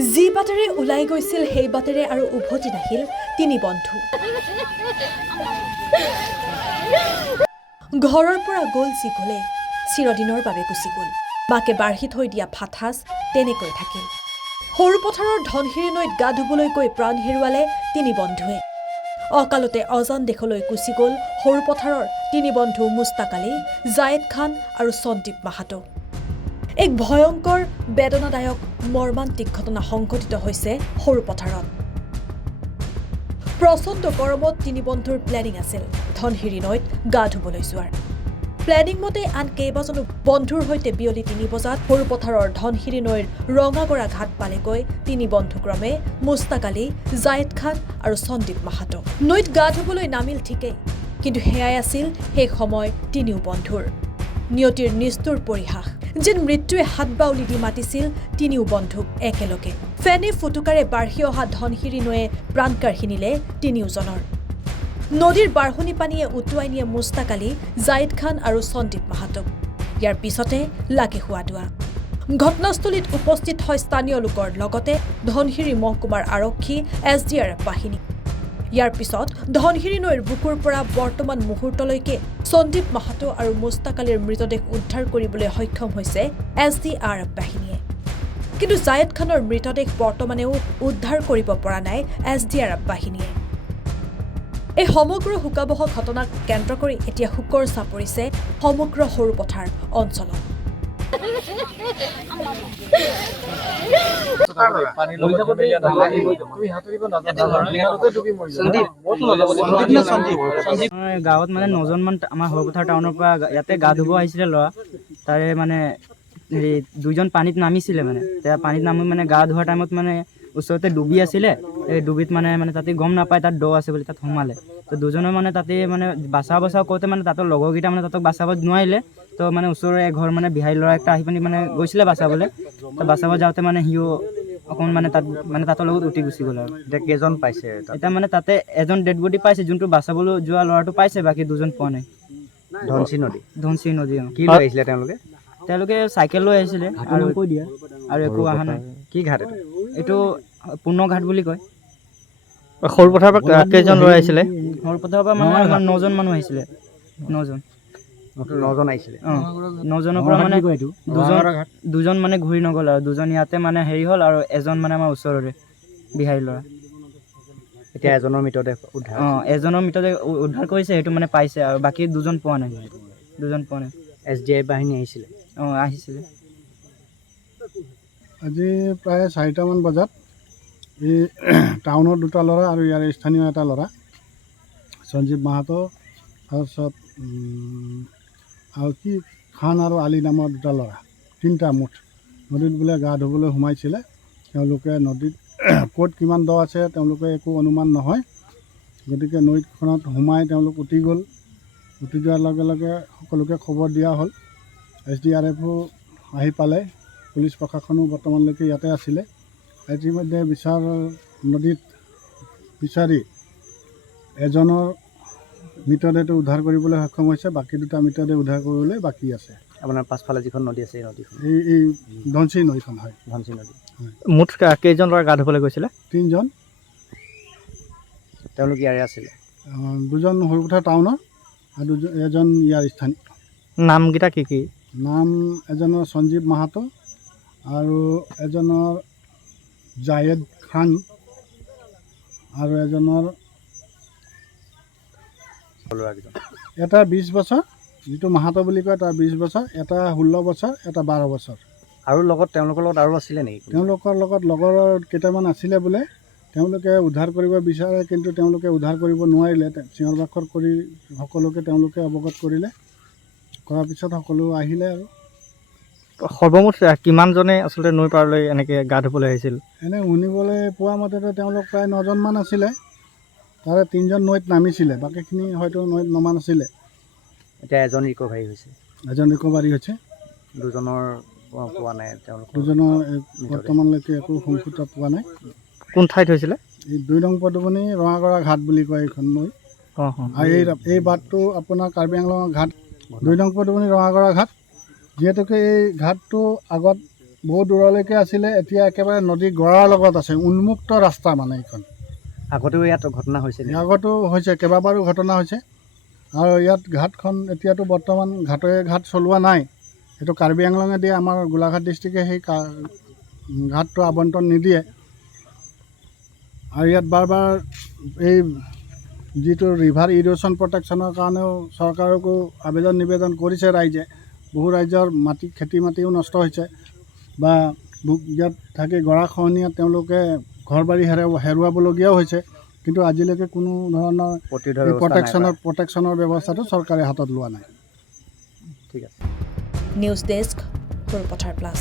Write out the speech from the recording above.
যি বাটেৰে ওলাই গৈছিল সেই বাটেৰে আৰু উভতি নাহিল তিনি বন্ধু। ঘৰৰ পৰা গ'ল যি গ'লে চিৰদিনৰ বাবে গুচি গ'ল। মাকে বাঢ়ি থৈ দিয়া ভাত সাজ তেনেকৈ থাকিল। সৰু পথাৰৰ ধনশিৰি নৈত গা ধুবলৈ গৈ প্ৰাণ হেৰুৱালে তিনি বন্ধুৱে। অকালতে অজান দেশলৈ গুচি গ'ল সৰু পথাৰৰ তিনি বন্ধু মুস্তাক আলী, জায়েদ খান আৰু সন্দীপ মাহাতো। এক ভয়ংকৰ বেদনাদায়ক মৰ্মান্তিক ঘটনা সংঘটিত হৈছে সৰু পথাৰত। প্ৰচণ্ড গৰমত তিনি বন্ধুৰ প্লেনিং আছিল ধনশিৰি নৈত গা ধুবলৈ যোৱাৰ। প্লেনিং মতে আন কেইবাজনো বন্ধুৰ সৈতে বিয়লি ৩ বজাত সৰু পথাৰৰ ধনশিৰি নৈৰ ৰঙাগৰা ঘাট পালেগৈ তিনি বন্ধু ক্ৰমে মুস্তাক আলী, জায়েদ খান আৰু সন্দীপ মাহাতো। নৈত গা ধুবলৈ নামিল ঠিকেই, কিন্তু সেয়াই আছিল সেই সময় তিনিও বন্ধুৰ নিয়তিৰ নিষ্ঠুৰ পৰিহাস। যেন মৃত্যুৱে হাত বাউলি দি মাতিছিল তিনিও বন্ধুক একেলগে। ফেনে ফুটুকাৰে বাঢ়ি অহা ধনশিৰি নৈয়ে প্ৰাণ কাঢ়িনিলে তিনিওজনৰ। নদীৰ বাঢ়নি পানীয়ে উটুৱাই নিয়ে মুস্তাক আলী, জায়েদ খান আৰু সন্দীপ মাহাতোক। ইয়াৰ পিছতে লাগে হোৱা-দোৱা। ঘটনাস্থলীত উপস্থিত হয় স্থানীয় লোকৰ লগতে ধনশিৰি মহকুমাৰ আৰক্ষী, SDRF বাহিনী। ইয়াৰ পিছত ধনশিৰি নৈৰ বুকুৰ পৰা বৰ্তমান মুহূৰ্তলৈকে সন্দীপ মাহাতো আৰু মুস্তাক আলীৰ মৃতদেহ উদ্ধাৰ কৰিবলৈ সক্ষম হৈছে SDRF বাহিনীয়ে। কিন্তু জায়েদ খানৰ মৃতদেহ বৰ্তমানেও উদ্ধাৰ কৰিব পৰা নাই SDRF বাহিনীয়ে। এই সমগ্ৰ শোকাবহ ঘটনাক কেন্দ্ৰ কৰি এতিয়া শোকৰ চাপ পৰিছে সমগ্ৰ সৰু পথাৰ অঞ্চলত। গাঁৱত মানে 9জনমান আমাৰ সৰুপথাৰ টাউনৰ পৰা ইয়াতে গা ধুব আহিছিলে ল'ৰা। তাৰে মানে হেৰি 2জন পানীত নামিছিলে মানে। তেতিয়া পানীত নামি মানে গা ধোৱাৰ টাইমত মানে ওচৰতে ডুবি আছিলে। এই ডুবিত মানে তাতে গম নাপায় তাত দ আছে বুলি, তাত সোমালে। তো 2জনে মানে তাতে মানে বচাও কৰোঁতে মানে তাতৰ লগৰকেইটা মানে তাতক বচাব নোৱাৰিলে। তো মানে ওচৰৰে এঘৰ মানে বিহাৰী ল'ৰা একটা আহি পিনি মানে গৈছিলে বচাবলৈ। তো বচাব যাওঁতে মানে সিও অকণমান মানে তাতৰ লগত উঠি গুচি গ'ল আৰু। এতিয়া কেইজন পাইছে? এতিয়া মানে তাতে এজন ডেড বডি পাইছে, যোনটো বচাবলৈ যোৱা ল'ৰাটো পাইছে, বাকী 2জন পোৱা নাই। ধনশিৰি নদী কি লৈ আহিছিলে তেওঁলোকে চাইকেল লৈ আহিছিলে আৰু একো অহা নাই। কি ঘাট এইটো পূৰ্ণ ঘাট বুলি কয়। সৰু পথাৰৰ পৰা কেইজন ল'ৰা আহিছিলে? সৰু পথাৰৰ পৰা মানে আমাৰ 9জন মানুহ আহিছিলে। 9জন আহিছিলে। 9জনৰ পৰা মানে 2জন মানে ঘূৰি নগ'ল আৰু 2জন ইয়াতে মানে হেৰি হ'ল আৰু এজন মানে আমাৰ ওচৰৰে বিহাৰী ল'ৰা। এতিয়া এজনৰ মৃতদেহ উদ্ধাৰ এজনৰ মৃতদেহ উদ্ধাৰ কৰিছে, সেইটো মানে পাইছে আৰু বাকী 2জন পোৱা নাই। SDRF বাহিনী আহিছিলে? আহিছিলে। আজি প্ৰায় 4টামান বজাত এই টাউনৰ 2টা ল'ৰা আৰু ইয়াৰ স্থানীয় এটা ল'ৰা সঞ্জীৱ মাহাতো, তাৰপিছত আৰু কি খান আৰু আলী নামৰ 2টা ল'ৰা, 3টা মুঠ নদীত বোলে গা ধুবলৈ সোমাইছিলে। তেওঁলোকে নদীত ক'ত কিমান দ আছে তেওঁলোকে একো অনুমান নহয়। গতিকে নৈখনত সোমাই তেওঁলোক উটি গ'ল। উটি যোৱাৰ লগে লগে সকলোকে খবৰ দিয়া হ'ল। SDRFো আহি পালে, পুলিচ প্ৰশাসনো বৰ্তমানলৈকে ইয়াতে আছিলে। ইতিমধ্যে নদীত বিচাৰি এজনৰ মৃতদেহটো উদ্ধাৰ কৰিবলৈ সক্ষম হৈছে, বাকী 2টা মৃতদেহ উদ্ধাৰ কৰিবলৈ বাকী আছে। আপোনাৰ পাছফালে যিখন নদী আছে এই নদীখন এই ধনশিৰি নদীখন হয়। ধনশিৰি নদী। মুঠ কেইজন ল'ৰা গা ধুবলৈ গৈছিলে? 3জন। তেওঁলোক ইয়াৰে আছিলে? 2জন সৰুপথাৰ টাউনৰ আৰু এজন ইয়াৰ স্থানীয়। নামকেইটা কি? নাম এজনৰ সঞ্জীৱ মাহাতো আৰু এজনৰ জায়েদ খান আৰু এজনৰ এটা 20 বছৰ, যিটো মাহাতো বুলি কয় তাৰ 20 বছৰ, এটা 16 বছৰ, এটা 12 বছৰ। আৰু তেওঁলোকৰ লগত আৰু আছিলে নেকি? তেওঁলোকৰ লগত লগৰ কেইটামান আছিলে বোলে। তেওঁলোকে উদ্ধাৰ কৰিব বিচাৰে, কিন্তু তেওঁলোকে উদ্ধাৰ কৰিব নোৱাৰিলে। চিঞৰ বাখৰ কৰি সকলোকে তেওঁলোকে অৱগত কৰিলে। কৰাৰ পিছত সকলো আহিলে আৰু। সৰ্বমুঠ কিমানজনে আচলতে নৈ পাৰলৈ এনেকৈ গা ধুবলৈ আহিছিল? এনেই শুনিবলৈ পোৱা মতেতো তেওঁলোক প্ৰায় 9জনমান আছিলে। তাৰে 3জন নৈত নামিছিলে, বাকীখিনি হয়তো নৈত নমা নাছিলে। এতিয়া এজন ৰিকভাৰী হৈছে? এজন ৰিকভাৰী হৈছে। 2জনৰ পোৱা নাই? 2জনৰ বৰ্তমানলৈকে একো সংসূত্ৰ পোৱা নাই। কোন ঠাইত হৈছিলে? এই 2 নং পদুমনি ৰঙাগৰা ঘাট বুলি কয় এইখন নৈ। আৰু এই বাটটো আপোনাৰ কাৰ্বি আংলঙৰ ঘাট, 2 নং পদুমনি ৰঙাগৰা ঘাট। যিহেতুকে এই ঘাটটো আগত বহুত দূৰলৈকে আছিলে, এতিয়া একেবাৰে নদী গৰাৰ লগত আছে, উন্মুক্ত ৰাস্তা মানে এইখন। আগতেও ইয়াত ঘটনা হৈছিল আগতো হৈছে, কেইবাবাৰো ঘটনা হৈছে। আৰু ইয়াত ঘাটখন এতিয়াতো বৰ্তমান ঘাট চলোৱা নাই, সেইটো কাৰ্বি আংলঙে দিয়ে, আমাৰ গোলাঘাট ডিষ্ট্ৰিক্টে সেই ঘাটটো আবণ্টন নিদিয়ে। আৰু ইয়াত বাৰ বাৰ এই যিটো ৰিভাৰ ইৰোশ্যন প্ৰটেকশ্যনৰ কাৰণেও চৰকাৰকো আবেদন নিবেদন কৰিছে ৰাইজে। বহু ৰাইজৰ খেতি মাটিও নষ্ট হৈছে, বা ইয়াত থাকি গৰাখহনীয়া তেওঁলোকে ঘৰ বাৰী হেৰুৱাবলগীয়াও হৈছে। কিন্তু আজিলৈকে কোনো ধৰণৰ প্ৰটেকশ্যনৰ ব্যৱস্থাটো চৰকাৰে হাতত লোৱা নাই। ঠিক আছে। News desk, Sarupathar plus.